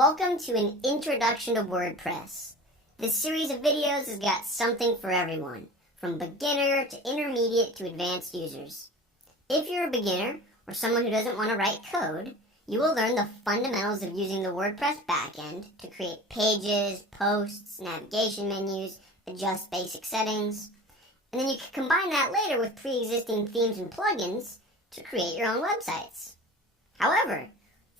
Welcome to an introduction to WordPress. This series of videos has got something for everyone, from beginner to intermediate to advanced users. If you're a beginner or someone who doesn't want to write code, you will learn the fundamentals of using the WordPress backend to create pages, posts, navigation menus, adjust basic settings, and then you can combine that later with pre-existing themes and plugins to create your own websites. However,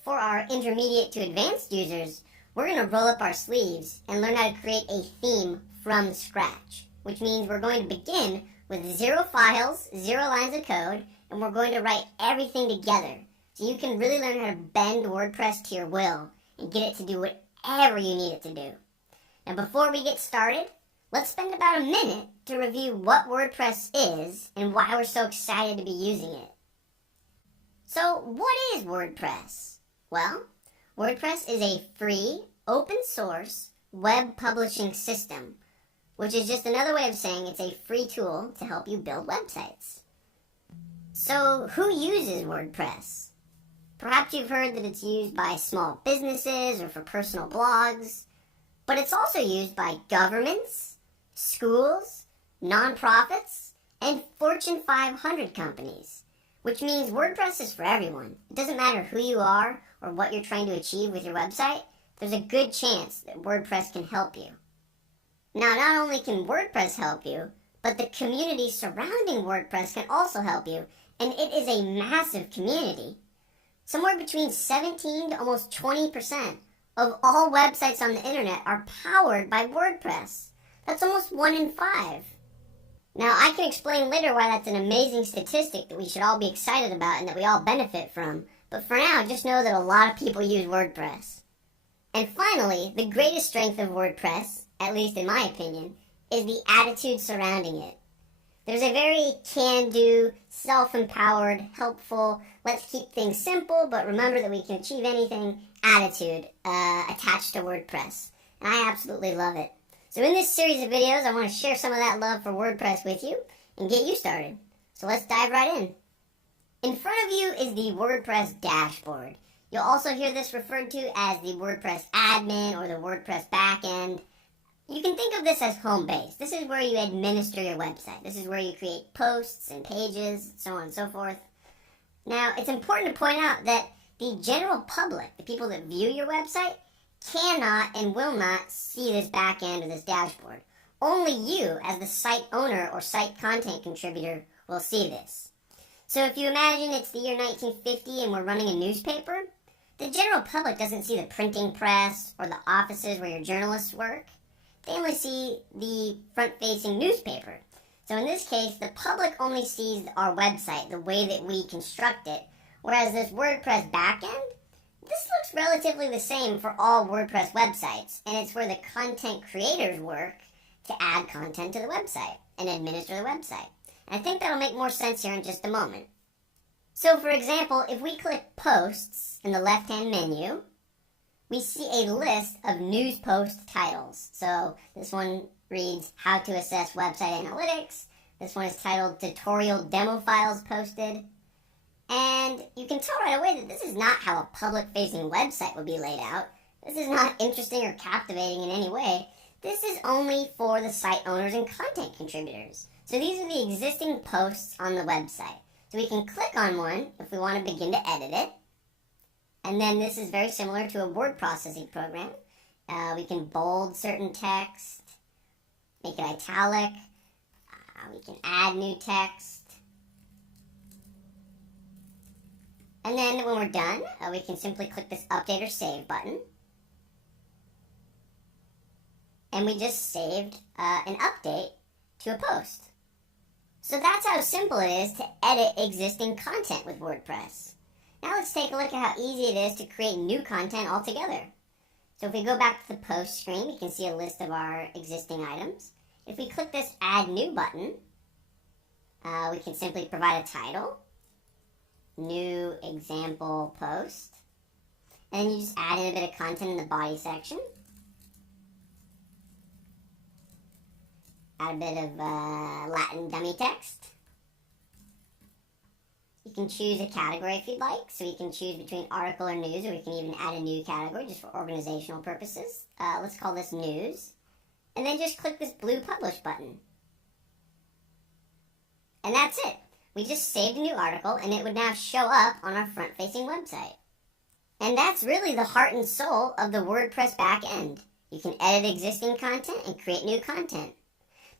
for our intermediate to advanced users, we're going to roll up our sleeves and learn how to create a theme from scratch, which means we're going to begin with 0 files, 0 lines of code, and we're going to write everything together so you can really learn how to bend WordPress to your will and get it to do whatever you need it to do. Now, before we get started, let's spend about a minute to review what WordPress is and why we're so excited to be using it. So, what is WordPress? Well, WordPress is a free, open source web publishing system, which is just another way of saying it's a free tool to help you build websites. So, who uses WordPress? Perhaps you've heard that it's used by small businesses or for personal blogs, but it's also used by governments, schools, nonprofits, and Fortune 500 companies, which means WordPress is for everyone. It doesn't matter who you are or what you're trying to achieve with your website, there's a good chance that WordPress can help you. Now, not only can WordPress help you, but the community surrounding WordPress can also help you, and it is a massive community. Somewhere between 17 to almost 20% of all websites on the internet are powered by WordPress. That's almost 1 in 5. Now, I can explain later why that's an amazing statistic that we should all be excited about and that we all benefit from. But for now, just know that a lot of people use WordPress. And finally, the greatest strength of WordPress, at least in my opinion, is the attitude surrounding it. There's a very can-do, self-empowered, helpful, let's keep things simple, but remember that we can achieve anything attitude attached to WordPress. And I absolutely love it. So in this series of videos, I want to share some of that love for WordPress with you and get you started. So let's dive right in. In front of you is the WordPress dashboard. You'll also hear this referred to as the WordPress admin or the WordPress backend. You can think of this as home base. This is where you administer your website. This is where you create posts and pages, so on and so forth. Now, it's important to point out that the general public, the people that view your website, cannot and will not see this backend or this dashboard. Only you, as the site owner or site content contributor, will see this. So if you imagine it's the year 1950 and we're running a newspaper, the general public doesn't see the printing press or the offices where your journalists work. They only see the front-facing newspaper. So in this case, the public only sees our website, the way that we construct it, whereas this WordPress backend, this looks relatively the same for all WordPress websites, and it's where the content creators work to add content to the website and administer the website. And I think that'll make more sense here in just a moment. So for example, if we click Posts in the left-hand menu, we see a list of news post titles. So this one reads How to Assess Website Analytics. This one is titled Tutorial Demo Files Posted. And you can tell right away that this is not how a public-facing website would be laid out. This is not interesting or captivating in any way. This is only for the site owners and content contributors. So these are the existing posts on the website. So we can click on one if we want to begin to edit it. And then this is very similar to a word processing program. We can bold certain text, make it italic. We can add new text. And then when we're done, we can simply click this Update or Save button. And we just saved an update to a post. So that's how simple it is to edit existing content with WordPress. Now let's take a look at how easy it is to create new content altogether. So if we go back to the post screen, we can see a list of our existing items. If we click this Add New button, we can simply provide a title, New Example Post, and then you just add in a bit of content in the body section. Add a bit of Latin dummy text. You can choose a category if you'd like, so you can choose between article or news, or we can even add a new category just for organizational purposes. Let's call this news. And then just click this blue publish button. And that's it. We just saved a new article, and it would now show up on our front-facing website. And that's really the heart and soul of the WordPress backend. You can edit existing content and create new content.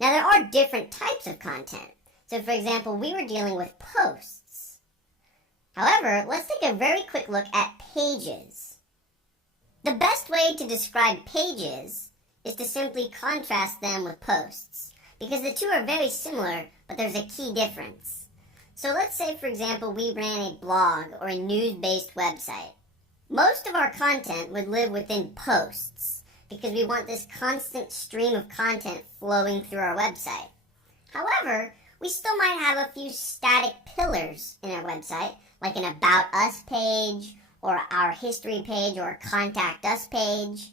Now, there are different types of content. So, for example, we were dealing with posts. However, let's take a very quick look at pages. The best way to describe pages is to simply contrast them with posts, because the two are very similar, but there's a key difference. So let's say, for example, we ran a blog or a news-based website. Most of our content would live within posts, because we want this constant stream of content flowing through our website. However, we still might have a few static pillars in our website, like an About Us page, or our history page, or a Contact Us page.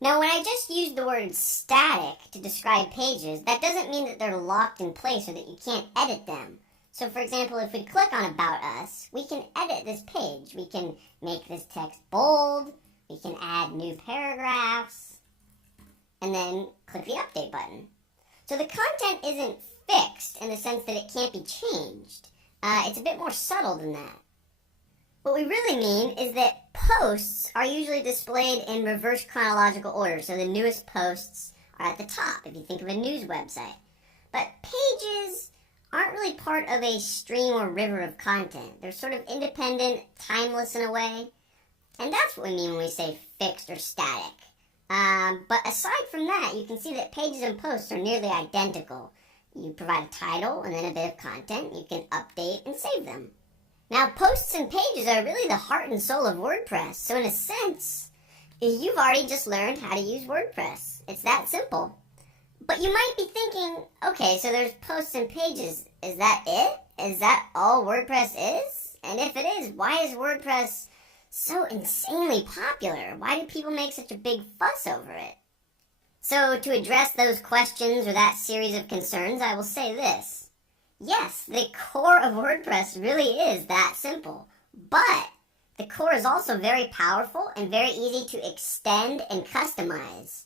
Now, when I just used the word static to describe pages, that doesn't mean that they're locked in place or that you can't edit them. So, for example, if we click on About Us, we can edit this page. We can make this text bold, we can add new paragraphs, and then click the update button. So the content isn't fixed in the sense that it can't be changed. It's a bit more subtle than that. What we really mean is that posts are usually displayed in reverse chronological order, so the newest posts are at the top if you think of a news website. But pages aren't really part of a stream or river of content. They're sort of independent, timeless in a way, and that's what we mean when we say fixed or static. But aside from that, you can see that pages and posts are nearly identical. You provide a title and then a bit of content. You can update and save them. Now, posts and pages are really the heart and soul of WordPress. So in a sense, you've already just learned how to use WordPress. It's that simple. But you might be thinking, okay, so there's posts and pages. Is that it? Is that all WordPress is? And if it is, why is WordPress so insanely popular? Why do people make such a big fuss over it? So to address those questions or that series of concerns, I will say this. Yes, the core of WordPress really is that simple, but the core is also very powerful and very easy to extend and customize.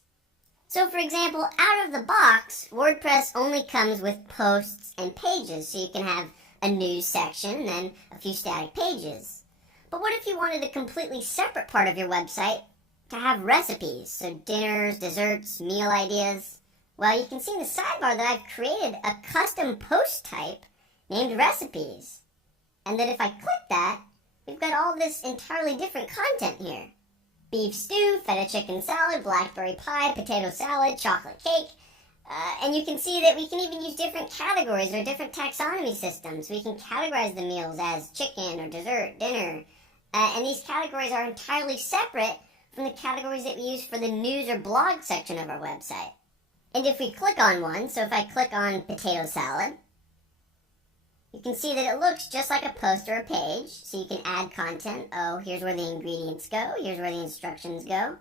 So for example, out of the box, WordPress only comes with posts and pages, so you can have a news section and then a few static pages. But what if you wanted a completely separate part of your website to have recipes, so dinners, desserts, meal ideas? Well, you can see in the sidebar that I've created a custom post type named recipes. And that if I click that, we've got all this entirely different content here. Beef stew, feta chicken salad, blackberry pie, potato salad, chocolate cake. And you can see that we can even use different categories or different taxonomy systems. We can categorize the meals as chicken or dessert, dinner. And these categories are entirely separate from the categories that we use for the news or blog section of our website. And if we click on one, so if I click on potato salad, you can see that it looks just like a post or a page. So you can add content. Oh, here's where the ingredients go. Here's where the instructions go.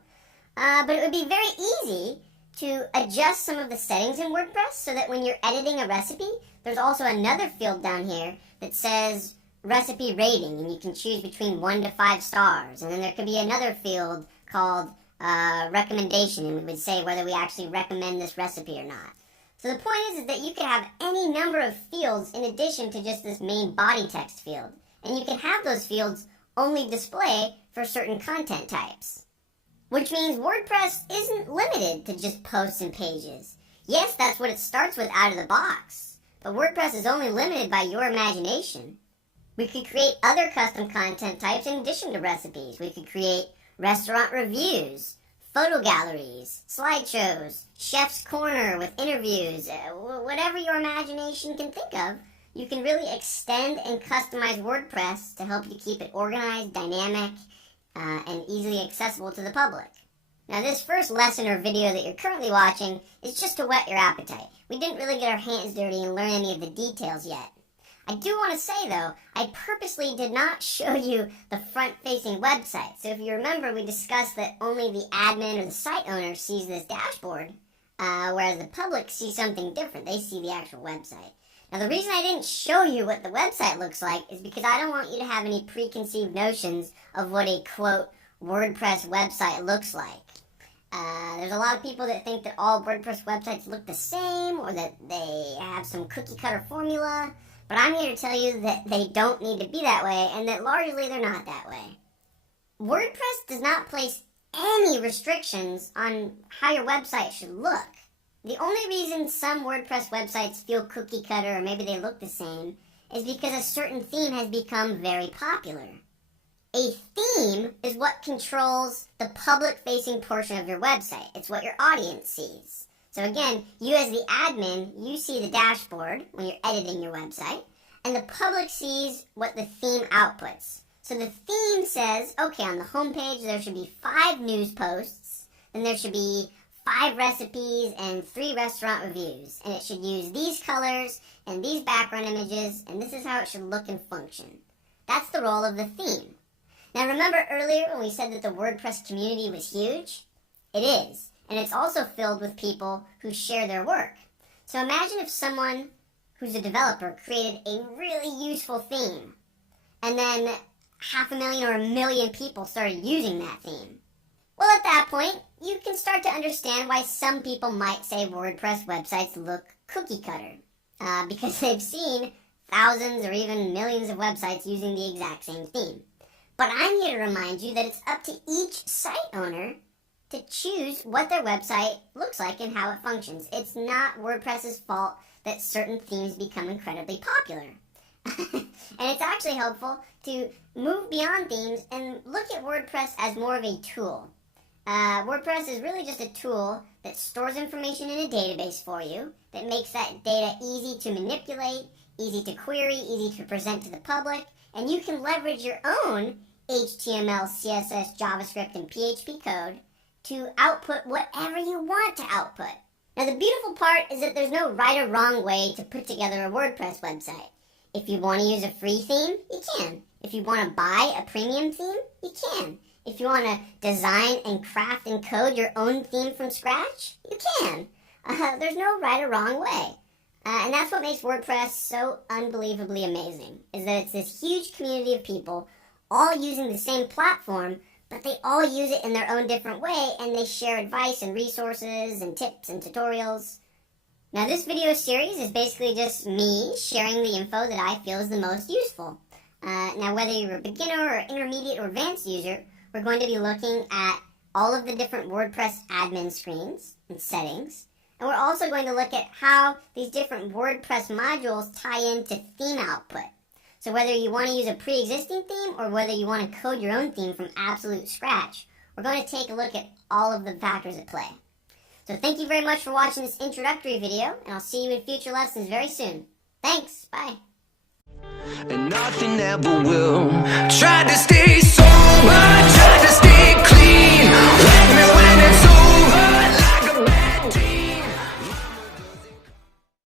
But it would be very easy to adjust some of the settings in WordPress so that when you're editing a recipe, there's also another field down here that says recipe rating, and you can choose between 1 to 5 stars. And then there could be another field called recommendation, and we would say whether we actually recommend this recipe or not. So the point is that you can have any number of fields in addition to just this main body text field. And you can have those fields only display for certain content types. Which means WordPress isn't limited to just posts and pages. Yes, that's what it starts with out of the box. But WordPress is only limited by your imagination. We could create other custom content types in addition to recipes. We could create restaurant reviews, photo galleries, slideshows, chef's corner with interviews, whatever your imagination can think of. You can really extend and customize WordPress to help you keep it organized, dynamic, and easily accessible to the public. Now, this first lesson or video that you're currently watching is just to whet your appetite. We didn't really get our hands dirty and learn any of the details yet. I do want to say, though, I purposely did not show you the front-facing website. So if you remember, we discussed that only the admin or the site owner sees this dashboard, whereas the public sees something different. They see the actual website. Now, the reason I didn't show you what the website looks like is because I don't want you to have any preconceived notions of what a, quote, WordPress website looks like. There's a lot of people that think that all WordPress websites look the same or that they have some cookie-cutter formula, but I'm here to tell you that they don't need to be that way and that largely they're not that way. WordPress does not place any restrictions on how your website should look. The only reason some WordPress websites feel cookie cutter or maybe they look the same is because a certain theme has become very popular. A theme is what controls the public-facing portion of your website. It's what your audience sees. So again, you as the admin, you see the dashboard when you're editing your website, and the public sees what the theme outputs. So the theme says, okay, on the homepage there should be 5 news posts, then there should be 5 recipes and 3 restaurant reviews, and it should use these colors and these background images, and this is how it should look and function. That's the role of the theme. Now remember earlier when we said that the WordPress community was huge? It is, and it's also filled with people who share their work. So imagine if someone who's a developer created a really useful theme, and then 500,000 or 1 million people started using that theme. Well, at that point, you can start to understand why some people might say WordPress websites look cookie cutter, because they've seen thousands or even millions of websites using the exact same theme. But I'm here to remind you that it's up to each site owner to choose what their website looks like and how it functions. It's not WordPress's fault that certain themes become incredibly popular. And it's actually helpful to move beyond themes and look at WordPress as more of a tool. WordPress is really just a tool that stores information in a database for you, that makes that data easy to manipulate, easy to query, easy to present to the public, and you can leverage your own HTML, CSS, JavaScript, and PHP code to output whatever you want to output. Now the beautiful part is that there's no right or wrong way to put together a WordPress website. If you want to use a free theme, you can. If you want to buy a premium theme, you can. If you want to design and craft and code your own theme from scratch, you can. There's no right or wrong way. And that's what makes WordPress so unbelievably amazing, is that it's this huge community of people all using the same platform, but they all use it in their own different way, and they share advice and resources and tips and tutorials. Now this video series is basically just me sharing the info that I feel is the most useful. Now whether you're a beginner or intermediate or advanced user, we're going to be looking at all of the different WordPress admin screens and settings. And we're also going to look at how these different WordPress modules tie into theme output. So whether you want to use a pre-existing theme or whether you want to code your own theme from absolute scratch, we're going to take a look at all of the factors at play. So thank you very much for watching this introductory video, and I'll see you in future lessons very soon. Thanks, bye. And nothing ever will. Tried to stay